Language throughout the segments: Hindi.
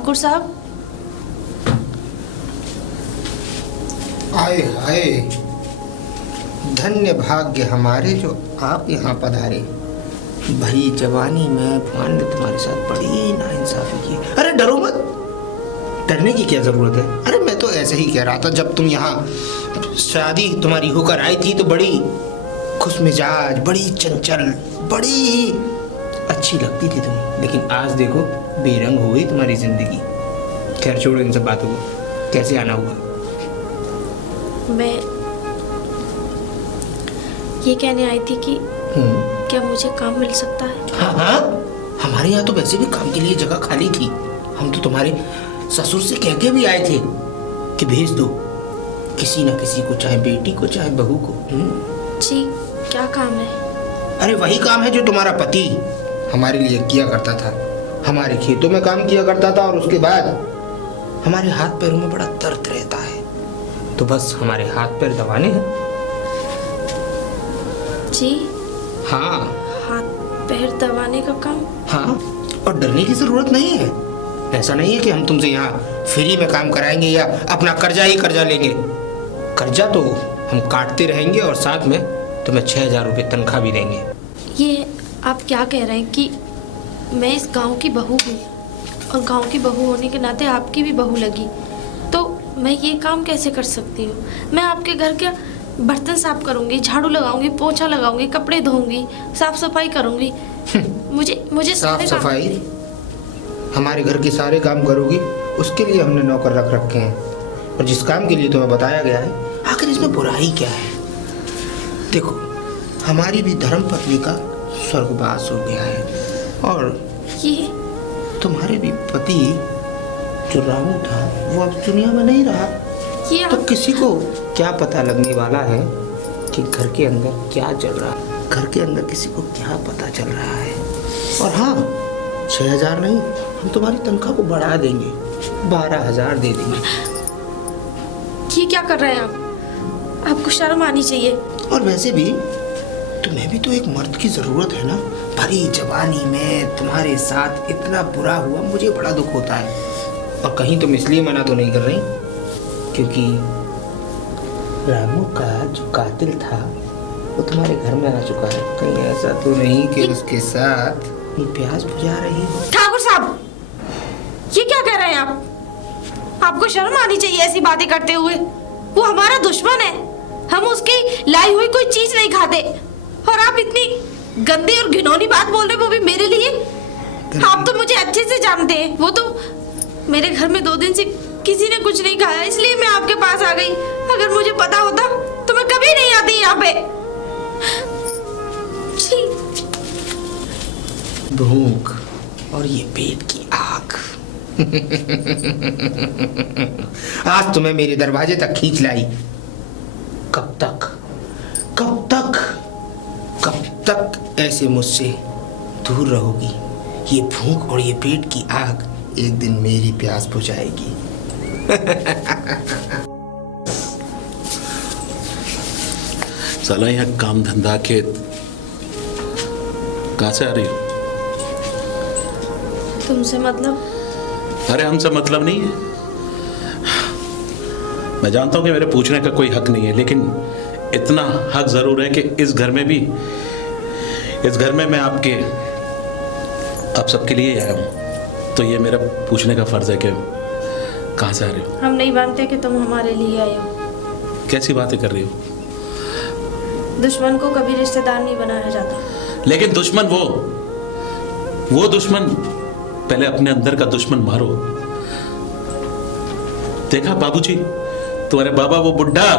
ठाकुर साहब। आए हाय, धन्य भाग्य हमारे जो आप यहाँ पधारे। भरी जवानी में भगवान ने तुम्हारे साथ बड़ी नाइंसाफी की। अरे डरो मत, डरने की क्या जरूरत है। अरे मैं तो ऐसे ही कह रहा था, जब तुम यहाँ शादी तुम्हारी होकर आई थी तो बड़ी खुशमिजाज, बड़ी चंचल, बड़ी अच्छी लगती थी तुम। लेकिन आज देखो बेरंग हो गई तुम्हारी जिंदगी। खैर छोड़ो इन सब बातों को, कैसे आना हुआ? मैं ये कहने आई थी कि क्या मुझे काम मिल सकता है? हाँ हाँ, हमारे यहाँ तो वैसे भी काम के लिए जगह खाली थी। हम तो तुम्हारे ससुर से कह के भी आए थे कि भेज दो किसी ना किसी को, चाहे बेटी को चाहे बहू को। जी, क्या काम है? अरे वही काम है जो तुम्हारा पति हमारे लिए किया करता था। हमारे खेतों में काम किया करता था और उसके बाद हमारे हाथ पैरों में बड़ा दर्द रहता है, तो बस हमारे हाथ पैर दबाने हैं। जी हाँ, हाथ पैर दबाने का काम? हाँ, और डरने की जरूरत नहीं है। ऐसा नहीं है कि हम तुमसे यहाँ फ्री में काम कराएंगे या अपना कर्जा ही कर्जा लेंगे। कर्जा तो हम काटते रहेंगे और साथ में तुम्हें 6,000 रुपये तनख्वाह भी देंगे। ये आप क्या कह रहे हैं कि मैं इस गांव की बहू हूँ और गांव की बहू होने के नाते आपकी भी बहू लगी, तो मैं ये काम कैसे कर सकती हूँ? मैं आपके घर के बर्तन साफ करूँगी, झाड़ू लगाऊंगी, पोछा लगाऊंगी, कपड़े धोऊंगी, साफ सफाई करूँगी। मुझे साफ सफाई? हमारे घर के सारे काम करोगी, उसके लिए हमने नौकर रख रखे हैं। और जिस काम के लिए तुम्हें बताया गया है, आखिर इसमें बुराई क्या है? देखो, हमारी भी धर्म पत्नी का स्वर्गवास हो गया है और ये तुम्हारे भी पति जो रामू था वो अब दुनिया में नहीं रहा। ये तो किसी को क्या पता लगने वाला है कि घर के अंदर क्या चल रहा है। घर के अंदर किसी को क्या पता चल रहा है। और हाँ, 6,000 नहीं, हम तुम्हारी तनख्वाह को बढ़ा देंगे, 12,000 दे देंगे। ये क्या कर रहे हैं आप? आपको शर्म आनी चाहिए। और वैसे भी तुम्हें भी तो एक मर्द की जरूरत है ना। भरी जवानी में तुम्हारे साथ इतना बुरा हुआ, मुझे बड़ा दुख होता है। और कहीं तुम इसलिए मना तो नहीं कर रही क्योंकि रामू का जो कातिल था वो तुम्हारे घर में आ चुका है। कहीं ऐसा तो नहीं कि उसके साथ प्यास बुझा रही हो? ठाकुर साहब, ये क्या कह रहे हैं आप? आपको शर्म आनी चाहिए ऐसी बातें करते हुए। वो हमारा दुश्मन है, हम उसकी लाई हुई कोई चीज नहीं खाते। और आप इतनी गंदी और घिनौनी बात बोल रहे, वो भी मेरे लिए। आप तो मुझे अच्छे से जानते हैं। वो तो मेरे घर में 2 दिन से किसी ने कुछ नहीं खाया, इसलिए मैं आपके पास आ गई। अगर मुझे पता होता तो मैं कभी नहीं आती यहाँ पे। भूख और ये पेट की आग आज तुम्हें मेरे दरवाजे तक खींच लाई। कब तक, कब तक, कब तक ऐसे मुझसे दूर रहोगी? ये भूख और ये पेट की आग एक दिन मेरी प्यास बुझाएगी। साला यहाँ काम धंधा खेत कहाँ से आ रही हो? तुमसे मतलब? अरे हमसे मतलब नहीं है। मैं जानता हूँ कि मेरे पूछने का कोई हक नहीं है, लेकिन इतना हक जरूर है कि इस घर में मैं आपके आप सबके लिए आया हूँ, तो ये मेरा पूछने का फर्ज है कि कहाँ से आ रही हो? हम नहीं मानते कि तुम हमारे लिए आए हो। कैसी बातें कर रही हो? दुश्मन को कभी रिश्तेदार नहीं बनाया जाता। लेकिन दुश्मन वो दुश्मन, पहले अपने अंदर का दुश्मन मारो। देखा बाबूजी, तुम्हारे बाबा वो बुढ़ा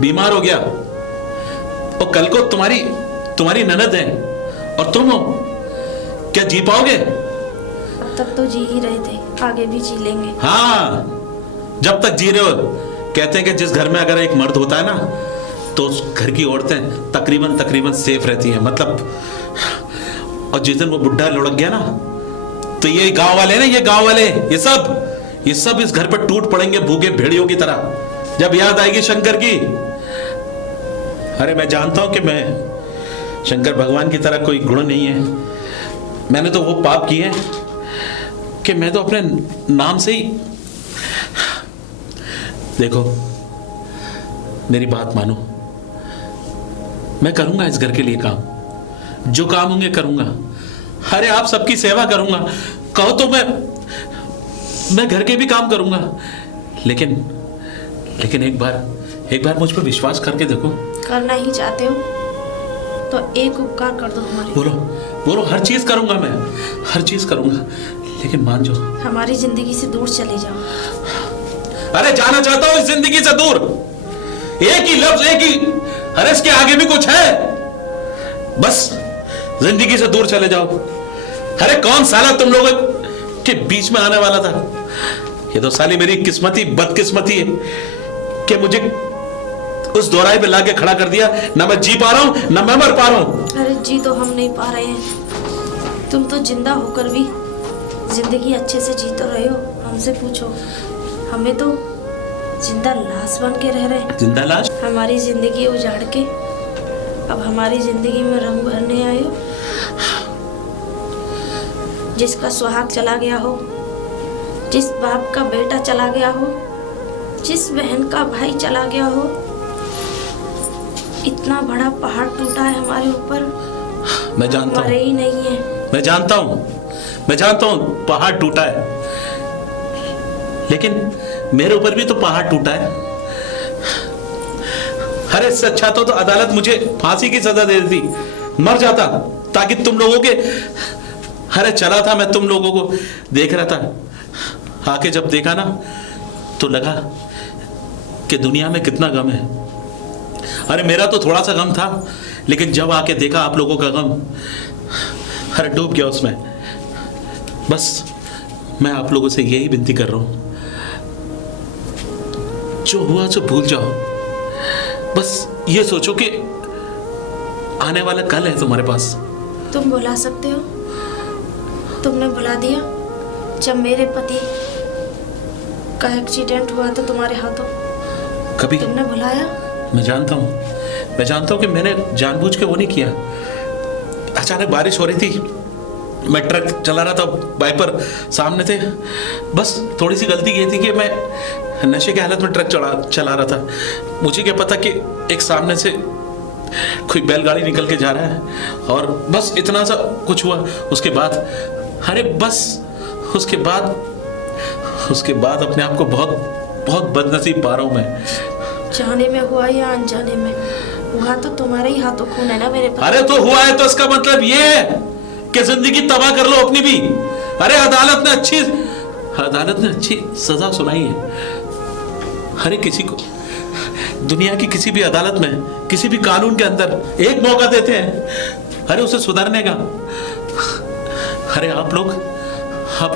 बीमार हो गया और कल को तुम्हारी ननद है और तुम हो, क्या जी पाओगे? अब तक तो जी ही रहे थे, आगे भी जी लेंगे। हाँ, जब तक जी रहे हो। कहते हैं कि जिस घर में अगर एक मर्द होता है ना, तो उस घर की औरतें तकरीबन सेफ रहती हैं। मतलब, और जिस दिन वो बुढ़ा लुढ़क गया ना, तो ये गांव वाले ना, ये सब इस घर पर टूट पड़ेंगे भूखे भेड़ियों की तरह, जब याद आएगी शंकर की। अरे मैं जानता हूं कि मैं शंकर भगवान की तरह कोई गुण नहीं है। मैंने तो वो पाप किए कि मैं तो अपने नाम से ही, देखो मेरी बात मानो, मैं करूंगा इस घर के लिए काम, जो काम होंगे करूंगा। अरे आप सबकी सेवा करूंगा, कहो तो मैं घर के भी काम करूंगा, लेकिन एक बार मुझ पर विश्वास करके देखो। करना ही चाहते हो तो एक उपकार कर दो हमारे। बोलो, हर चीज करूंगा मैं, हर चीज करूंगा, लेकिन मान जाओ। हमारी जिंदगी से दूर चले जाओ। अरे जाना चाहता हूं इस जिंदगी से दूर, एक ही लफ्ज, एक ही, अरे इसके आगे भी कुछ है, बस जिंदगी से दूर चले जाओ। अरे कौन साला तुम लोगों के बीच में आने वाला था? ये तो साली मेरी किस्मती बदकिस्मती है कि मुझे उस दोराई पे लाके खड़ा कर दिया। ना मैं जी पा रहा हूं, ना मैं मर पा रहा हूं। अरे जी तो हम नहीं पा रहे हैं, तुम तो जिंदा होकर भी जिंदगी अच्छे से जी तो रहे हो। हमसे पूछो, हमें तो जिंदा लाश बन के रह रहे हैं। जिंदा लाश? हमारी जिंदगी उजाड़ के अब हमारी जिंदगी में रंग भरने आए हो। जिसका सुहाग चला गया हो, जिस बाप का बेटा चला गया हो, जिस बहन का भाई चला गया हो, इतना बड़ा पहाड़ टूटा है हमारे ऊपर। मैं जानता हूँ, ही नहीं है। मैं जानता हूँ पहाड़ टूटा है, लेकिन मेरे ऊपर भी तो पहाड़ टूटा है। अरे इससे अच्छा तो अदालत मुझे फांसी की सजा दे देती, मर जाता, ताकि तुम लोगों के, अरे चला था मैं तुम लोगों को देख रहा था, आके जब देखा ना तो लगा कि दुनिया में कितना गम है। अरे मेरा तो थोड़ा सा गम था, लेकिन जब आके देखा आप लोगों का गम, अरे डूब गया उसमें। बस मैं आप लोगों से यही विनती कर रहा हूं, जो हुआ सो भूल जाओ। बस ये सोचो कि आने वाला कल है तुम्हारे पास। तुम भुला सकते हो? तुमने भुला दिया जब मेरे पति का एक्सीडेंट हुआ था तुम्हारे हाथों। कभी तुमने भुलाया? मैं जानता हूं कि मैंने जानबूझ के वो नहीं किया। अचानक बारिश हो रही थी, मैं ट्रक चला रहा था, वाइपर सामने थे, बस थोड़ी सी गलती ये थी कि मैं नशे की हालत में ट्रक चला रहा था। मुझे क्या पता कि एक सामने से कोई बैलगाड़ी निकल के जा रहा है, और बस इतना सा कुछ हुआ। उसके बाद, अरे बस उसके बाद अपने आप को बहुत बदनसीब पा रहा हूं मैं। जाने में हुआ या अनजाने में हुआ, तो तुम्हारे ही हाथों खून है ना मेरे पास। अरे तो हुआ है तो इसका मतलब ये है कि जिंदगी तबाह कर लो अपनी भी। अरे अदालत ने अच्छी सजा सुनाई है। अरे किसी को दुनिया की किसी भी अदालत में, किसी भी कानून के अंदर एक मौका देते हैं, अरे उसे सुधरने का। अरे आप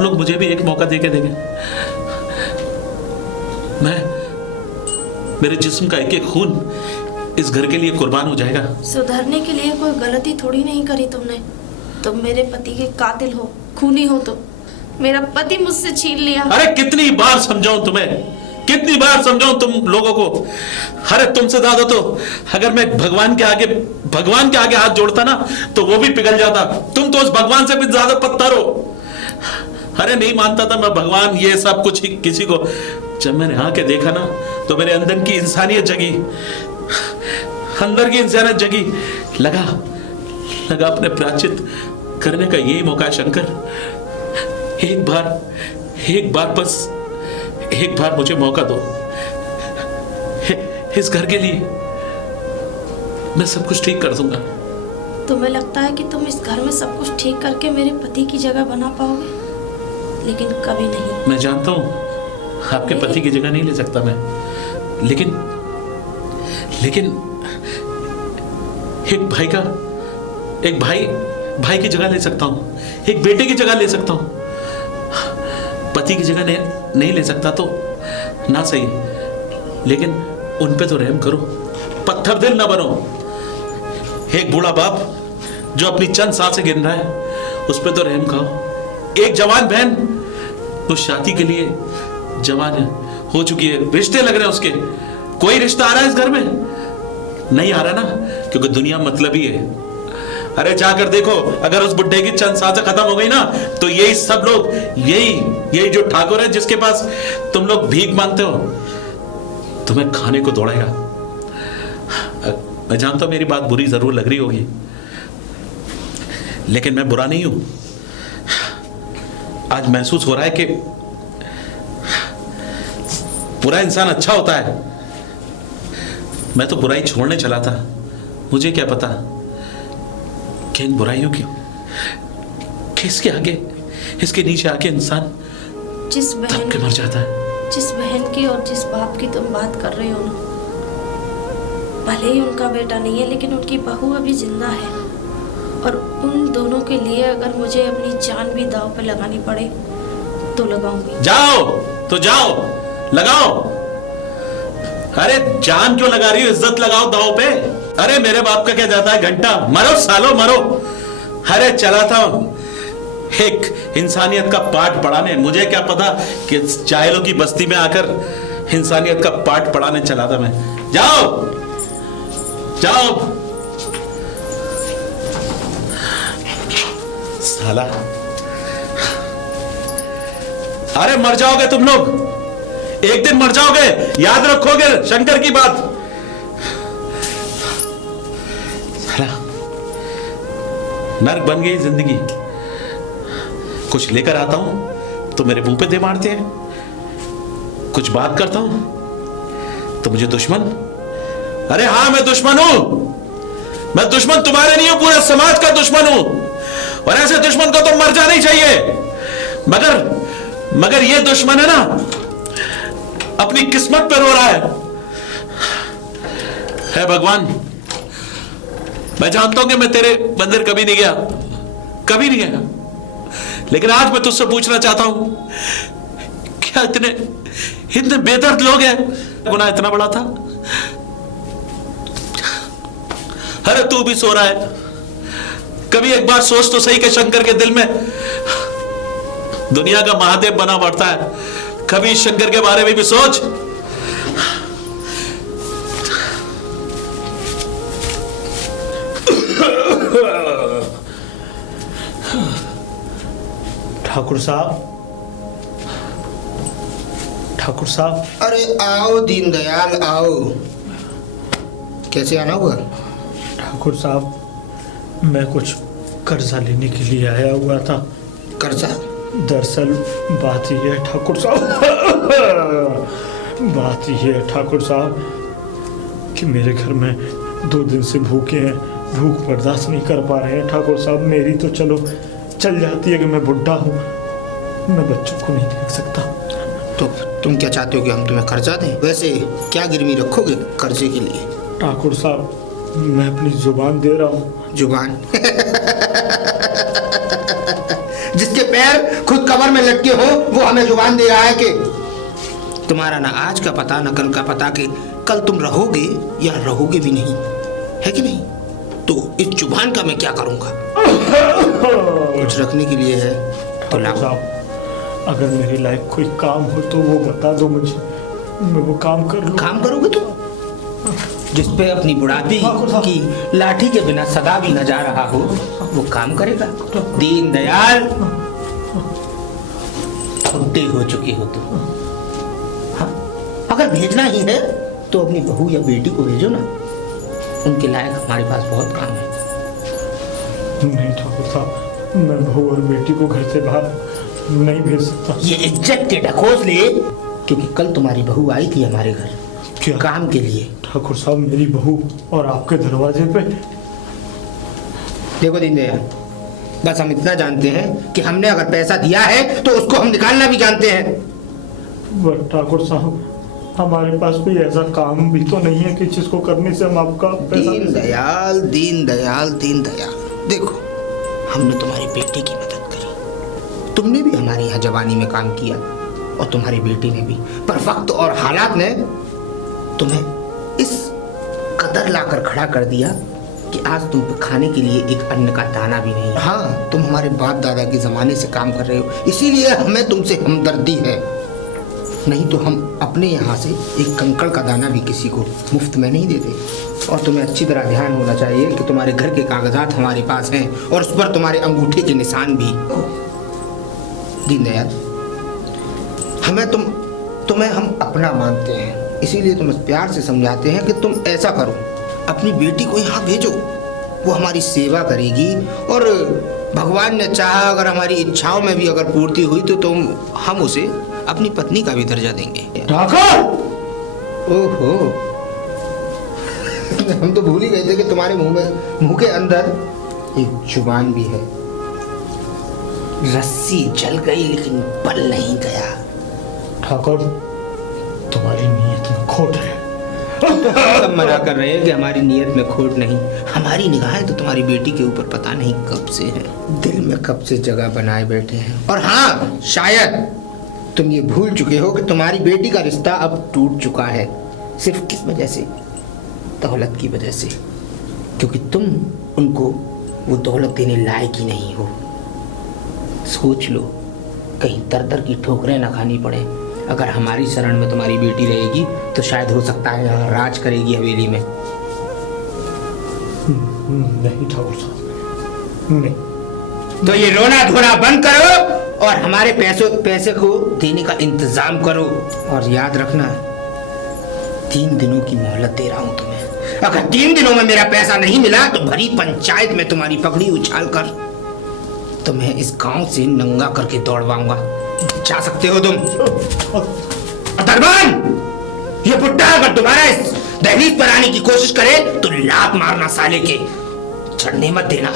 लोग मुझे भी एक मौका देके देंगे। मेरे जिस्म का एक खून इस घर के लिए कुर्बान हो जाएगा। सुधरने के लिए कोई गलती थोड़ी नहीं करी तुमने। तुम मेरे पति के कातिल हो, खूनी हो। तो मेरा पति मुझसे छीन लिया। अरे कितनी बार समझाऊं तुम लोगों को। अरे तुमसे ज्यादा तो अगर मैं भगवान के आगे हाथ जोड़ता ना तो वो भी पिघल जाता। तुम तो उस भगवान से भी ज्यादा पत्थर हो। अरे नहीं मानता था मैं भगवान ये सब कुछ किसी को। जब मैंने आके देखा ना तो मेरे अंदर की इंसानियत जगी, लगा अपने प्रायश्चित करने का यही मौका है शंकर। एक बार मुझे मौका दो। इस घर के लिए मैं सब कुछ ठीक कर दूंगा। तुम्हें लगता है कि तुम इस घर में सब कुछ ठीक करके मेरे पति की जगह बना पाओगे? लेकिन कभी नहीं। मैं जानता हूं आपके पति की जगह नहीं ले सकता मैं, लेकिन एक भाई की जगह ले सकता हूं, एक बेटे की जगह ले सकता हूं। पति की जगह नहीं ले सकता तो ना सही, लेकिन उन पे तो रहम करो, पत्थर दिल ना बनो। एक बूढ़ा बाप जो अपनी चंद सांसें गिन रहा है, उस पे तो रहम खाओ। एक जवान बहन उस शादी के लिए जवान हो चुकी है, रिश्ते लग रहे हैं उसके। कोई रिश्ता आ रहा है इस घर में? नहीं आ रहा ना, क्योंकि दुनिया मतलबी है। अरे जाकर देखो, अगर उस बुड्ढे की चंद सांसें खत्म हो गई ना तो यही सब लोग, यही जो ठाकुर है जिसके पास तुम लोग भीख मांगते हो, तुम्हें खाने को दौड़ेगा। मैं जानता हूं मेरी बात बुरी जरूर लग रही होगी, लेकिन मैं बुरा नहीं हूं। आज महसूस हो रहा है कि बुरा इंसान अच्छा होता है। मैं तो बुराई छोड़ने चला था, मुझे क्या पता कि इन बुराइयों की इसके आगे, इसके नीचे आके इंसान जिस दब के मर जाता है। जिस बहन की और जिस बाप की तुम बात कर रहे हो ना, भले ही उनका बेटा नहीं है लेकिन उनकी बहू अभी जिंदा है, और उन दोनों के लिए अगर मुझे अपनी जान भी दांव पे लगानी पड़े तो लगाऊंगी। जाओ तो जाओ, लगाओ। अरे जान क्यों लगा रही हो, इज्जत लगाओ दांव पे। अरे मेरे बाप का क्या जाता है घंटा, मरो सालो मरो। अरे चला था एक इंसानियत का पाठ पढ़ाने, मुझे क्या पता कि जाहिलों की बस्ती में आकर इंसानियत का पाठ पढ़ाने चला था मैं। जाओ जाओ साला। अरे मर जाओगे तुम लोग, एक दिन मर जाओगे, याद रखोगे शंकर की बात। साला नर्क बन गई जिंदगी। कुछ लेकर आता हूं तो मेरे मुंह पे दे मारते हैं, कुछ बात करता हूं तो मुझे दुश्मन। अरे हाँ मैं दुश्मन हूं, मैं दुश्मन तुम्हारे नहीं हूं, पूरे समाज का दुश्मन हूं। और ऐसे दुश्मन को तो मर जाना ही चाहिए। मगर ये दुश्मन है ना, अपनी किस्मत पे रो रहा है भगवान। मैं जानता हूं कि मैं तेरे मंदिर कभी नहीं गया, कभी नहीं गया, लेकिन आज मैं तुझसे पूछना चाहता हूं, क्या इतने बेदर्द लोग हैं? गुनाह इतना बड़ा था? अरे तू भी सो रहा है, कभी एक बार सोच तो सही कि शंकर के दिल में दुनिया का महादेव बना पड़ता है। कभी शंकर के बारे में भी सोच। ठाकुर साहब। अरे आओ दीनदयाल आओ। कैसे आना हुआ? ठाकुर साहब, मैं कुछ कर्जा लेने के लिए आया हुआ था। कर्जा? दरअसल बात यह है ठाकुर साहब, बात यह है ठाकुर साहब कि मेरे घर में 2 दिन से भूखे हैं, भूख बर्दाश्त नहीं कर पा रहे हैं। ठाकुर साहब, मेरी तो चलो चल जाती है कि मैं बुढ़ा हूँ, मैं बच्चों को नहीं देख सकता। तो तुम क्या चाहते हो कि हम तुम्हें कर्जा दें? वैसे क्या गिरवी रखोगे कर्जे के लिए? ठाकुर साहब, मैं अपनी जुबान दे रहा हूँ। जुबान? जिसके पैर खुद कमर में लटके हो वो हमें जुबान दे रहा है कि तुम्हारा ना आज का पता ना कल का पता कि कल तुम रहोगे या रहोगे भी नहीं, है कि नहीं? तो इस जुबान का मैं क्या करूंगा? कुछ रखने के लिए है तो लाओ। साहब, अगर मेरे लायक कोई काम हो तो वो बता दो मुझे, मैं वो काम कर लूं। काम करोगे तुम? जिसपे अपनी बुढ़ापी की लाठी के बिना सदा भी न जा रहा हो वो काम करेगा? दीनदयाल, बुड्ढे हो चुके हो तुम। हाँ? अगर भेजना ही है तो अपनी बहू या बेटी को भेजो ना, उनके लायक हमारे पास बहुत काम है। नहीं ठाकुर साहब, मैं बहू और बेटी को घर से बाहर नहीं भेज सकता। ये इज्जत के ढकोस ले, क्योंकि कल तुम्हारी बहू आई थी हमारे घर क्या काम के लिए। ठाकुर साहब, मेरी बहू और आपके दरवाजे पे। देखो दीनदयाल, बस हम इतना जानते हैं कि हमने अगर पैसा दिया है तो उसको हम निकालना भी जानते हैं। बट ठाकुर साहब, हमारे पास कोई ऐसा काम भी तो नहीं है कि जिसको करने से हम आपका पैसा। दीनदयाल दीनदयाल दीनदयाल, देखो हमने तुम्हारी बेटी की मदद करी, तुमने भी हमारे यहाँ जवानी में काम किया और तुम्हारी बेटी ने भी, पर वक्त और हालात ने तुम्हें इस कदर लाकर खड़ा कर दिया कि आज तुम पे खाने के लिए एक अन्न का दाना भी नहीं। हाँ, तुम हमारे बाप दादा के जमाने से काम कर रहे हो, इसीलिए हमें तुमसे हमदर्दी है। नहीं तो हम अपने यहाँ से एक कंकड़ का दाना भी किसी को मुफ्त में नहीं देते। और तुम्हें अच्छी तरह ध्यान होना चाहिए कि तुम्हारे घर के कागजात हमारे पास हैं और उस पर तुम्हारे अंगूठे के निशान भी। दीनदयाल, तुम्हें हम अपना मानते हैं, इसीलिए तुम्हें प्यार से समझाते हैं कि तुम ऐसा करो, अपनी बेटी को यहाँ भेजो, वो हमारी सेवा करेगी और भगवान ने चाहा अगर हमारी इच्छाओं में भी अगर पूर्ति हुई तो हम उसे अपनी पत्नी का भी दर्जा देंगे। ठाकुर! ओहो, हम तो भूल ही गए थे कि तुम्हारे मुंह के अंदर एक जुबान भी है। रस्सी जल गई लेकिन बल नहीं गया। ठाकुर, तुम्हारी नीयत में खोट है। हम मना कर रहे हैं कि हमारी नीयत में खोट नहीं। हमारी निगाहें तो तुम्हारी बेटी के ऊपर पता नहीं कब से है, दिल में कब से जगह बनाए बैठे हैं। और हाँ, शायद तुम ये भूल चुके हो कि तुम्हारी बेटी का रिश्ता अब टूट चुका है। सिर्फ किस वजह से? दौलत की वजह से, क्योंकि तुम उनको वो दौलत देने लायक ही नहीं हो। सोच लो, कहीं दर दर की ठोकरें ना खानी पड़े। अगर हमारी शरण में तुम्हारी बेटी रहेगी तो शायद हो सकता है यहाँ राज करेगी हवेली में। नहीं ठाकुर साहब, नहीं। तो ये रोना धोना बंद करो और हमारे पैसे को देने का इंतजाम करो। और याद रखना, 3 दिनों की मोहलत दे रहा हूं तुम्हें। अगर 3 दिनों में मेरा पैसा नहीं मिला तो भरी पंचायत में तुम्हारी पगड़ी उछाल कर तुम्हें इस गांव से नंगा करके दौड़वाऊंगा। जा सकते हो तुम। दरबान, ये बुड्ढा अगर दोबारा इस दहलीज पर आने की कोशिश करे तो लात मारना साले के, चढ़ने मत देना।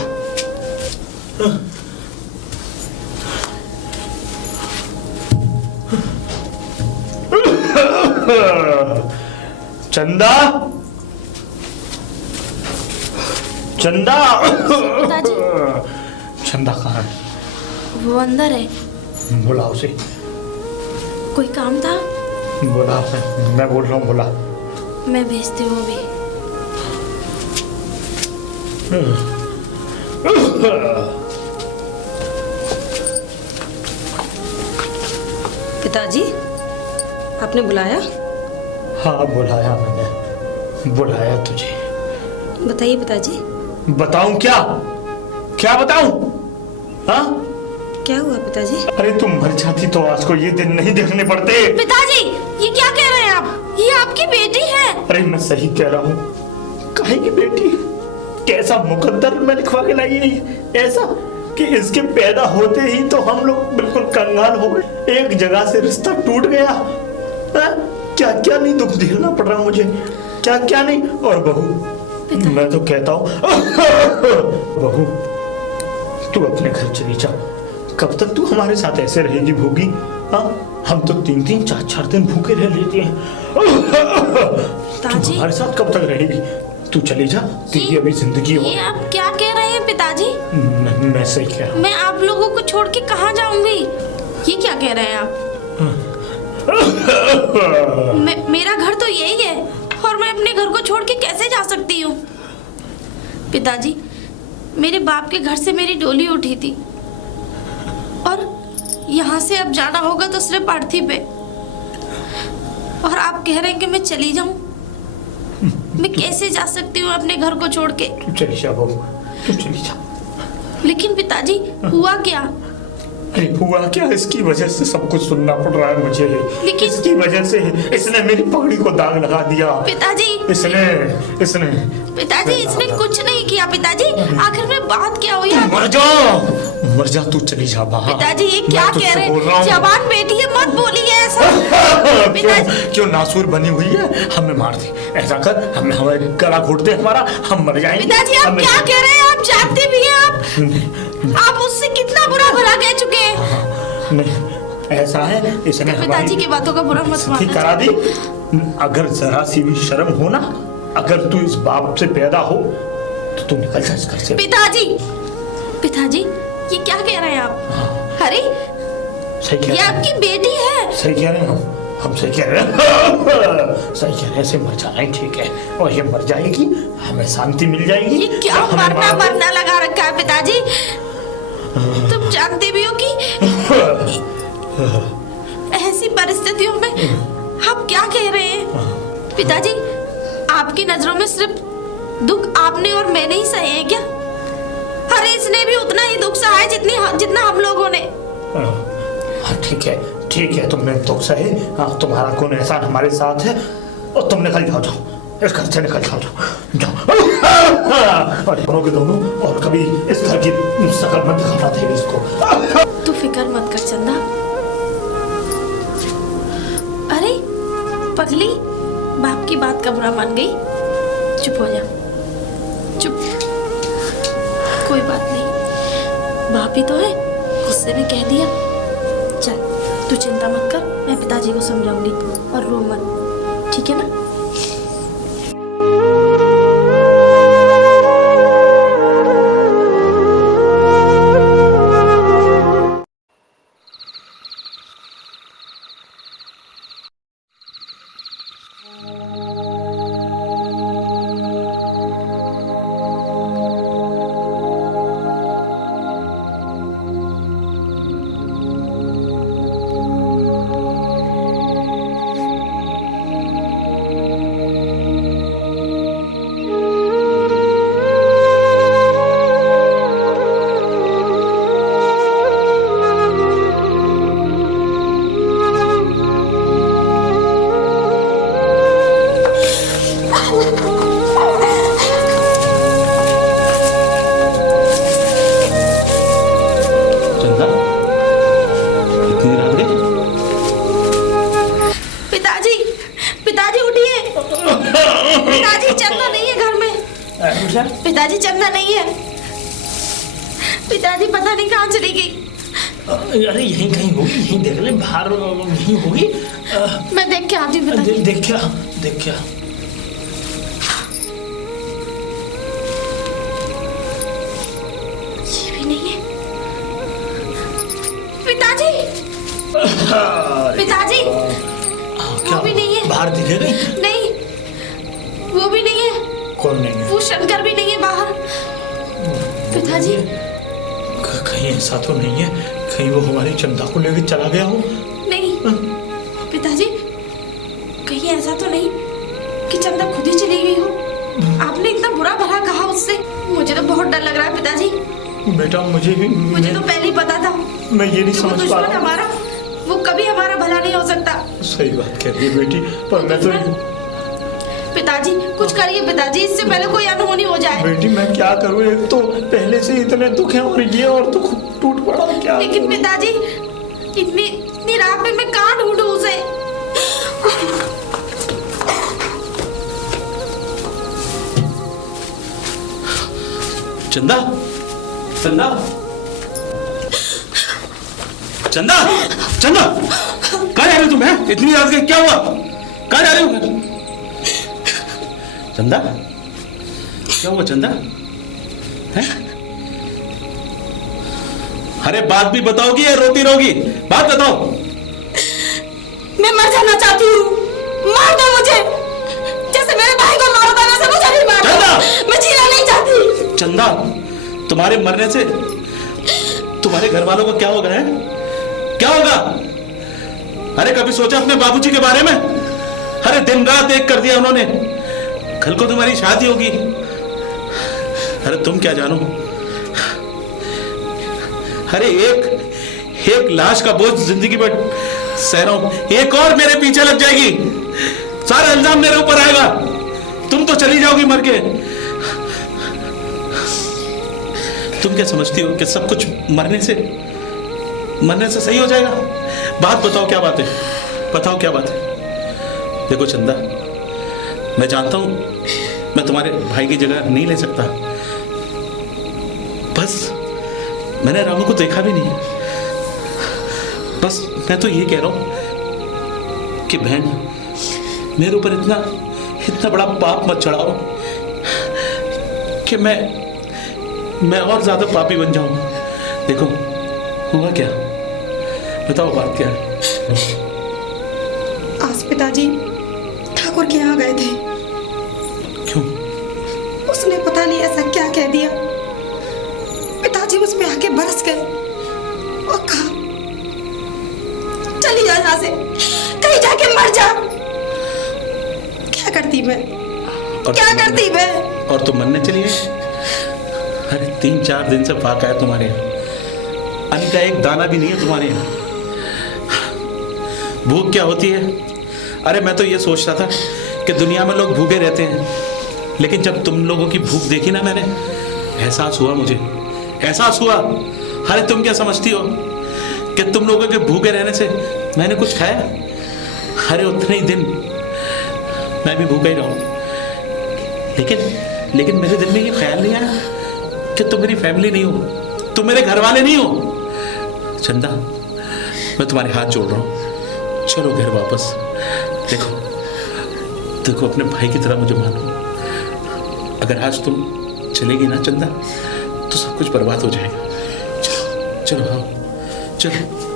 चंदा, चंदा, पिताजी। चंदा कहाँ है? वो अंदर है। बुला उसे। कोई काम था? बुला, मैं बोल रहा हूँ, बुला। मैं भेजती हूँ अभी। पिताजी, आपने बुलाया? हाँ, बुलाया मैंने, बुलाया तुझे। बताइए पिताजी। बताऊं क्या? क्या बताऊं? हाँ? क्या हुआ पिताजी? अरे तुम मर जाती तो आज को ये दिन नहीं देखने पड़ते। पिताजी, ये क्या कह रहे हैं आप? ये आपकी बेटी है। अरे मैं सही कह रहा हूँ। काहे की बेटी? कैसा मुकद्दर में लिखवा के लाई नहीं, ऐसा कि इसके पैदा होते ही तो हम लोग बिल्कुल कंगाल हो गए। एक जगह से रिश्ता टूट गया। क्या क्या नहीं दुख झेलना पड़ रहा मुझे, क्या क्या नहीं। और बहू, मैं तो कहता हूँ बहू, तू अपने घर चली जा। कब तक तू हमारे साथ ऐसे रहेगी भूखी? हाँ, हम तो 3-3, 4-4 दिन भूखे रह लेते हैं। तू हमारे साथ कब तक रहेगी? तू चली जा, तेरी अभी जिंदगी हो। ये आप क्या कह रहे हैं पिताजी? मैं सही कह रहा हूँ। मैं आप लोगों को छोड़ के कहाँ जाऊंगी? ये क्या कह रहे हैं आप? मेरा घर तो यही है और मैं अपने घर को छोड़ के कैसे जा सकती हूँ? पिताजी, मेरे बाप के घर से मेरी डोली उठी थी और यहाँ से अब जाना होगा तो सिर्फ अर्थी पे। और आप कह रहे हैं कि मैं चली जाऊं? मैं कैसे जा सकती हूँ अपने घर को छोड़ के? तू चली जा बहू, तू चली जा। लेकिन पिताजी, हुआ क्या? अरे हुआ क्या? इसकी वजह से सब कुछ सुनना पड़ रहा है मुझे। लेकिन इसकी वजह से इसने मेरी पगड़ी को दाग लगा दिया। पिताजी, इसने पिताजी, इसने कुछ नहीं किया। पिताजी, आखिर में बात क्या हुई? मर जा, तू चली जा बाहर। पिताजी, ये क्या कह रहे हैं? जवान बेटी है, मत बोलिए ऐसा। क्यों नासूर बनी हुई है? हमें मार दे, ऐसा कर, हमें गला घोट दे हमारा, हम मर जाएंगे। पिताजी, आप क्या कह रहे हैं? आप जानते भी हैं आप उससे कितना बुरा भला कह चुके हैं। नहीं, ऐसा है, इसने पिताजी की बातों का बुरा मत मानना। करा दी। अगर जरा सी भी शर्म हो ना, अगर तू इस बाप से पैदा हो तो तू निकल जा इस घर से। पिताजी, ये क्या कह रहे हैं आप? अरे सही कह रहे हैं, ये आपकी बेटी है। सही कह रहे हैं हम सही कह रहे हैं। सही कह रहे हैं, ऐसे मर जाना ही ठीक है। और ये मर जाएगी, हमें शांति मिल जाएगी। ये क्या मरना लगा रखा है पिताजी? तुम जानते भी हो कि ऐसी परिस्थिति परिस्थितियों में आप क्या कह रहे हैं पिताजी? आपकी नजरों में सिर्फ दुख आपने और मैंने ही सहे हैं क्या? अरे इसने भी उतना ही दुख सहा है जितना हम लोगों ने। हाँ ठीक है, तुमने दुख सहे। हाँ, तुम्हारा कौन एहसान हमारे साथ है। और तुम निकल जाओ, इस घर से निकल जाओ। और दोनों के दोनों, और कभी इस घर की शकल मत दिखाना थे इसको। तू फिक्र मत कर चंदा। अरे पगली, बाप की बात का बुरा मान गई। चुप हो जा, चुप। कोई बात नहीं, बाप ही तो है, गुस्से में कह दिया। चल तू चिंता मत कर, मैं पिताजी को समझाऊंगी। और रो मत, ठीक है ना? पिताजी चंदा नहीं है। पिताजी पता नहीं कहाँ चली गई। अरे यहीं कहीं होगी, यहीं देख ले, बाहर यहीं होगी। मैं देख के आती हूँ पिताजी। देख क्या ये भी नहीं है। पिताजी क्या वो भी नहीं है। बाहर दिखे गई? नहीं, वो भी नहीं है। कौन नहीं है? वो शंकर भी नहीं है बाहर। पिताजी कहीं ऐसा तो नहीं है कहीं वो हमारी चंदा को लेकर चला गया हो? नहीं पिताजी, कहीं ऐसा तो नहीं कि चंदा खुद ही चली गई हो। आपने इतना बुरा भला कहा उससे, मुझे तो बहुत डर लग रहा है पिताजी। बेटा मुझे तो पहले ही पता था। मैं ये नहीं समझ पा रहा। हमारा वो कभी हमारा भला नहीं हो सकता। सही बात कह रही है बेटी, पर मैं तो पिताजी कुछ करिए पिताजी, इससे पहले कोई अनहोनी हो जाए। बेटी मैं क्या करूं, एक तो पहले से इतने दुख हैं और ये और दुख टूट पड़ा, क्या? लेकिन पिताजी इतनी रात में मैं कहाँ ढूंढूं उसे? चंदा चंदा चंदा चंदा, कहाँ जा रहे हो तुम? हैं इतनी रात के, क्या हुआ? कहाँ जा रहे हो? चंदा क्या हुआ चंदा? हैं? अरे बात भी बताओगी या रोती रहोगी? बात बताओ। मैं मर जाना चाहती हूँ, मार दो मुझे, जैसे मेरे भाई को मारा था वैसे मुझे भी मार दो। मैं जीना नहीं चाहती। चंदा, तुम्हारे मरने से तुम्हारे घर वालों को क्या होगा? है क्या होगा? अरे कभी सोचा अपने बाबूजी के बारे में? अरे दिन रात एक कर दिया उन्होंने। कल को तुम्हारी शादी होगी। अरे तुम क्या जानो? अरे एक लाश का बोझ जिंदगी भर सह रहा हूं, एक और मेरे पीछे लग जाएगी, सारा इल्जाम मेरे ऊपर आएगा। तुम तो चली जाओगी मर के। तुम क्या समझती हो कि सब कुछ मरने से सही हो जाएगा? बात बताओ, क्या बात है? बताओ क्या बात है? देखो चंदा, मैं जानता हूं मैं तुम्हारे भाई की जगह नहीं ले सकता, बस मैंने रामू को देखा भी नहीं। बस मैं तो ये कह रहा हूं कि बहन, मेरे ऊपर इतना बड़ा पाप मत चढ़ाओ कि मैं और ज्यादा पापी बन जाऊं। देखो हुआ क्या, बताओ बात क्या है? आज पिताजी ठाकुर के यहाँ गए थे। क्यों? उसने पता नहीं ऐसा क्या कह दिया, पिताजी उस पे आके बरस गए और कहा चली जा यहाँ से, मर जा। क्या करती मैं, क्या करती मैं? और तुम मरने चली गई? अरे 3-4 दिन से फाका है तुम्हारे यहाँ, अन्न का एक दाना भी नहीं है तुम्हारे यहाँ। भूख क्या होती है? अरे मैं तो ये सोचता था कि दुनिया में लोग भूखे रहते हैं, लेकिन जब तुम लोगों की भूख देखी ना मैंने, एहसास हुआ, मुझे एहसास हुआ। अरे तुम क्या समझती हो कि तुम लोगों के भूखे रहने से मैंने कुछ खाया? अरे उतने ही दिन मैं भी भूखा ही रहूं, लेकिन मेरे दिल में ये ख्याल नहीं आया कि तुम मेरी फैमिली नहीं हो, तुम मेरे घर वाले नहीं हो। चंदा, मैं तुम्हारे हाथ जोड़ रहा हूं, चलो घर वापस। देखो अपने भाई की तरह मुझे मानो। अगर आज तुम चलेगी ना चंदा, तो सब कुछ बर्बाद हो जाएगा। चलो चलो, हाँ चलो।